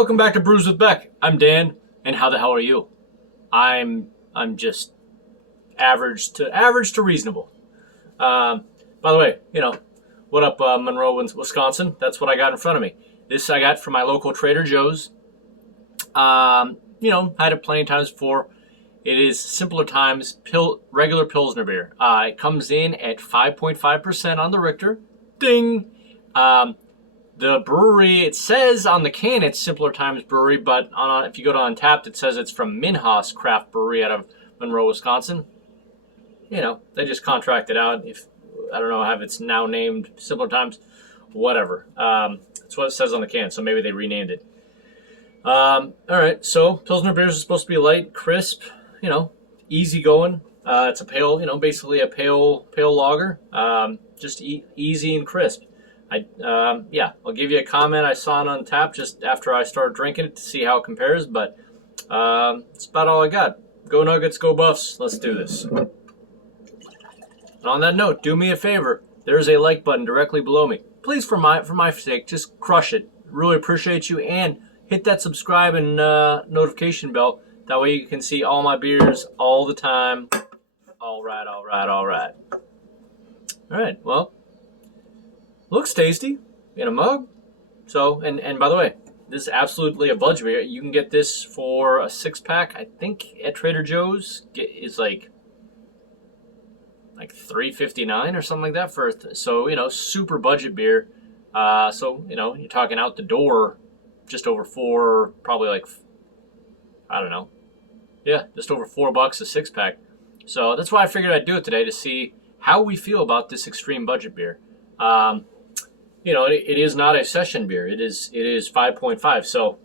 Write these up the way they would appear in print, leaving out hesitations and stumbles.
welcome back to Brews with Beck. I'm Dan, and how the hell are you? I'm just average to reasonable. By the way, what up, Monroe, Wisconsin? That's what I got in front of me. This I got from my local Trader Joe's. Had it plenty of times before. It is Simpler Times regular Pilsner beer. It comes in at 5.5% on the Richter. Ding. The brewery, it says on the can it's Simpler Times Brewery, but if you go to Untapped, it says it's from Minhas Craft Brewery out of Monroe, Wisconsin. They just contracted out. If I don't know, have it's now named Simpler Times, whatever. That's what it says on the can, so maybe they renamed it. All right, so Pilsner beers are supposed to be light, crisp, easy going. It's a pale, basically a pale lager, just easy and crisp. I'll give you a comment I saw on Untapped just after I started drinking it to see how it compares, but that's about all I got. Go Nuggets, go Buffs. Let's do this. And on that note, do me a favor. There's a like button directly below me. Please, for my sake, just crush it. Really appreciate you, and hit that subscribe and notification bell. That way you can see all my beers all the time. All right. All right, well. Looks tasty in a mug. So, and by the way, this is absolutely a budget beer. You can get this for a 6-pack, I think, at Trader Joe's. Is like $3.59 or something like that super budget beer. You're talking out the door, just over $4, probably just over $4 a 6-pack. So that's why I figured I'd do it today to see how we feel about this extreme budget beer. It is not a session beer. It is 5.5. So,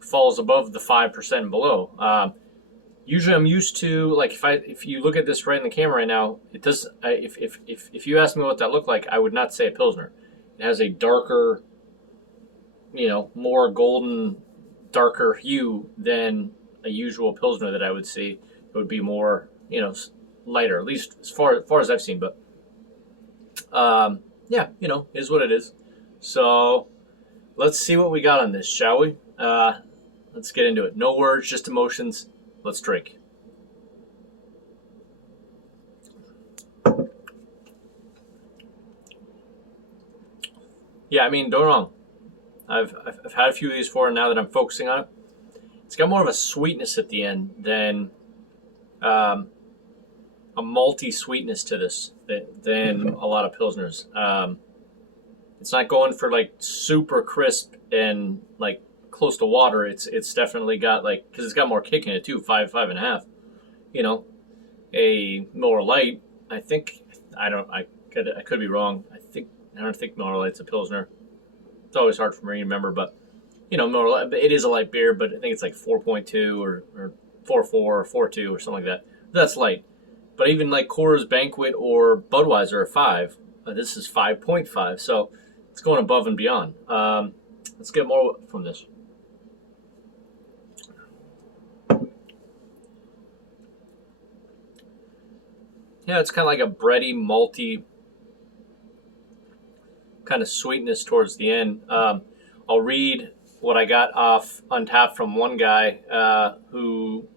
falls above the 5% below. Usually I'm used to, if you look at this right in the camera right now, it does, if you ask me what that looked like, I would not say a Pilsner. It has a darker, more golden, darker hue than a usual Pilsner that I would see. It would be more, lighter, at least as far as I've seen, but is what it is. So let's see what we got on this, shall we? Let's get into it. No words, just emotions. Let's drink. Yeah, don't get me wrong. I've had a few of these before, and now that I'm focusing on it, it's got more of a sweetness at the end than a malty sweetness to this than a lot of Pilsners. It's not going for super crisp and close to water. It's definitely got because it's got more kick in it too, 5.5. A Miller Lite. I think I could be wrong. I don't think Miller Lite's a Pilsner. It's always hard for me to remember, but Miller Lite, it is a light beer, but I think it's 4.2 or 4.4 or 4.2 or something like that. That's light. But even Coors Banquet or Budweiser are 5. This is 5.5, so it's going above and beyond. Let's get more from this. Yeah, it's kind of like a bready, malty kind of sweetness towards the end. I'll read what I got off Untapped from one guy who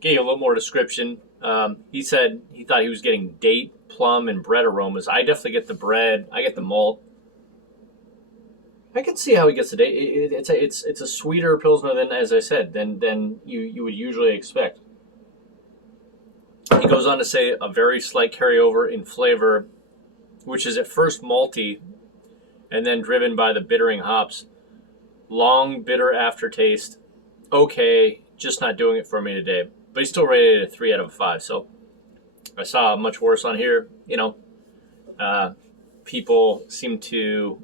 gave a little more description. He said he thought he was getting date, plum, and bread aromas. I definitely get the bread. I get the malt. I can see how he gets the date. It's a sweeter Pilsner than, as I said, than you would usually expect. He goes on to say a very slight carryover in flavor, which is at first malty, and then driven by the bittering hops. Long bitter aftertaste. Okay, just not doing it for me today. But he's still rated a 3 out of 5. So I saw much worse on here. People seem to,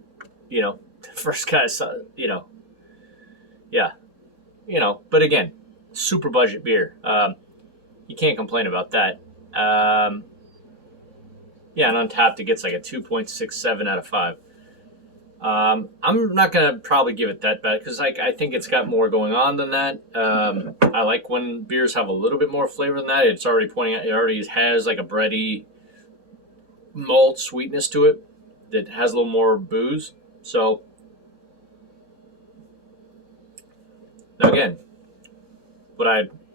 the first guy saw, But again, super budget beer. You can't complain about that. And Untapped, it gets a 2.67 out of 5. I'm not going to probably give it that bad because I think it's got more going on than that. I like when beers have a little bit more flavor than that. It's already pointing out, it already has a bready malt sweetness to it that has a little more booze. So Now again,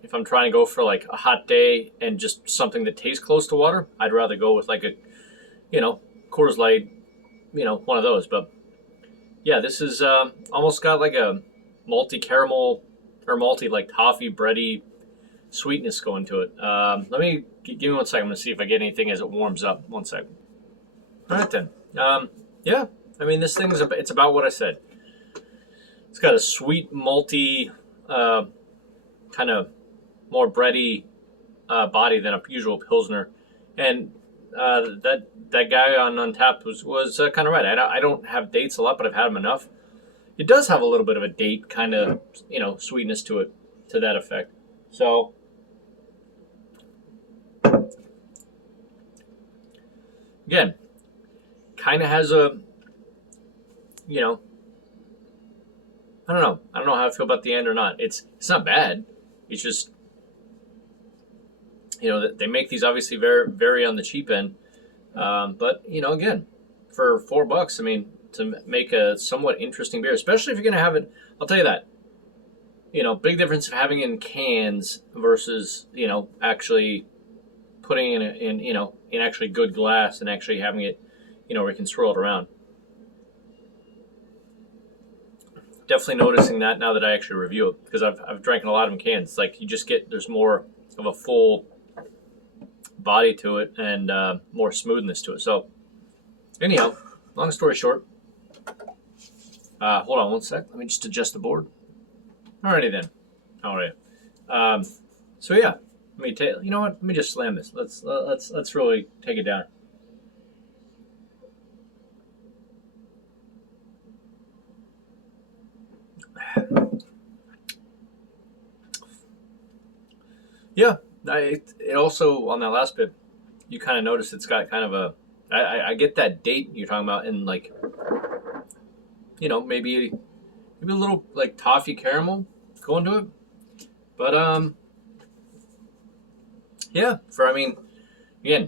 if I'm trying to go for like a hot day and just something that tastes close to water, I'd rather go with like a, Coors Light, one of those. But yeah, this is almost got like a malty caramel or malty like toffee bready sweetness going to it. Let me give me 1 second. I'm gonna see if I get anything as it warms up. 1 second. All right then. Yeah, I mean this thing's it's about what I said. It's got a sweet malty, kind of more bready body than a usual Pilsner, and that guy on Untapped was kind of right. I don't have dates a lot, but I've had them enough. It does have a little bit of a date kind of sweetness to it, to that effect. So again, kind of has a I don't know. I don't know how I feel about the end or not. It's not bad. It's just they make these obviously very very on the cheap end. But again, for $4, I mean, to make a somewhat interesting beer, especially if you're gonna have it, I'll tell you that. Big difference of having it in cans versus actually putting it in actually good glass and actually having it where you can swirl it around. Definitely noticing that now that I actually review it, because I've drank a lot of them cans. It's like there's more of a full body to it and more smoothness to it. So anyhow, long story short, hold on 1 sec. Let me just adjust the board. Alrighty then. All right. So yeah, let me take. You know what? Let me just slam this. Let's really take it down. Yeah, it also, on that last bit, you kind of notice it's got kind of a, I get that date you're talking about, in like, maybe a little like toffee caramel going to it. But yeah, again,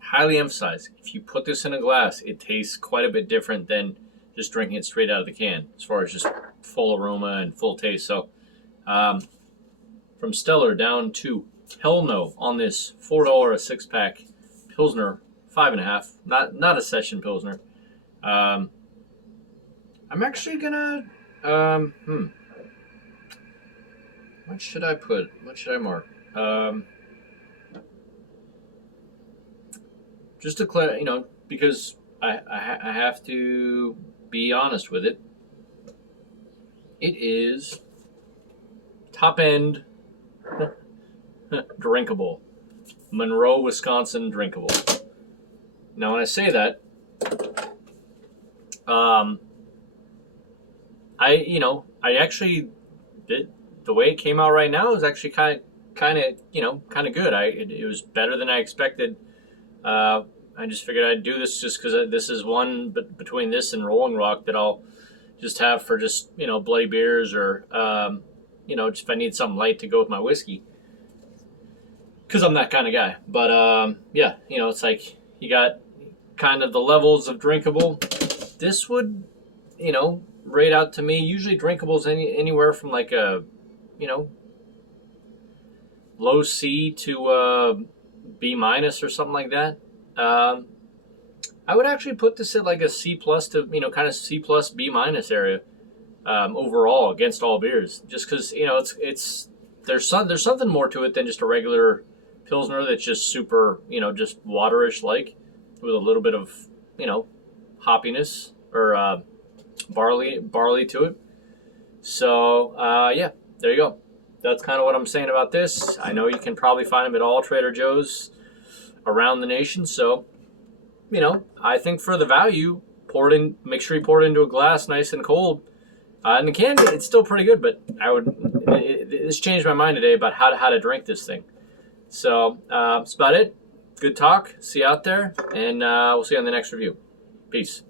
highly emphasize, if you put this in a glass, it tastes quite a bit different than just drinking it straight out of the can, as far as just full aroma and full taste. So from stellar down to hell no on this $4 a 6-pack Pilsner 5.5, not a session Pilsner. I'm actually gonna what should I put? What should I mark? Just to clear, because I have to be honest with it. It is top end drinkable. Monroe, Wisconsin drinkable. Now when I say that, I actually did, the way it came out right now is actually kind of good. It was better than I expected. I just figured I'd do this just because this is one, but between this and Rolling Rock that I'll just have for just bloody beers, or just if I need something light to go with my whiskey, because I'm that kind of guy. But yeah, it's like you got kind of the levels of drinkable. This would rate out to me. Usually drinkables anywhere from like a low C to B minus or something like that. I would actually put this at like a C plus to kind of C plus B minus area overall against all beers, just because it's there's something more to it than just a regular Pilsner that's just super just waterish, like, with a little bit of hoppiness or barley to it. So yeah, there you go. That's kind of what I'm saying about this. I know you can probably find them at all Trader Joe's around the nation. So I think for the value, make sure you pour it into a glass nice and cold. And the can, it's still pretty good, but this changed my mind today about how to drink this thing. So that's about it. Good talk. See you out there, and we'll see you on the next review. Peace.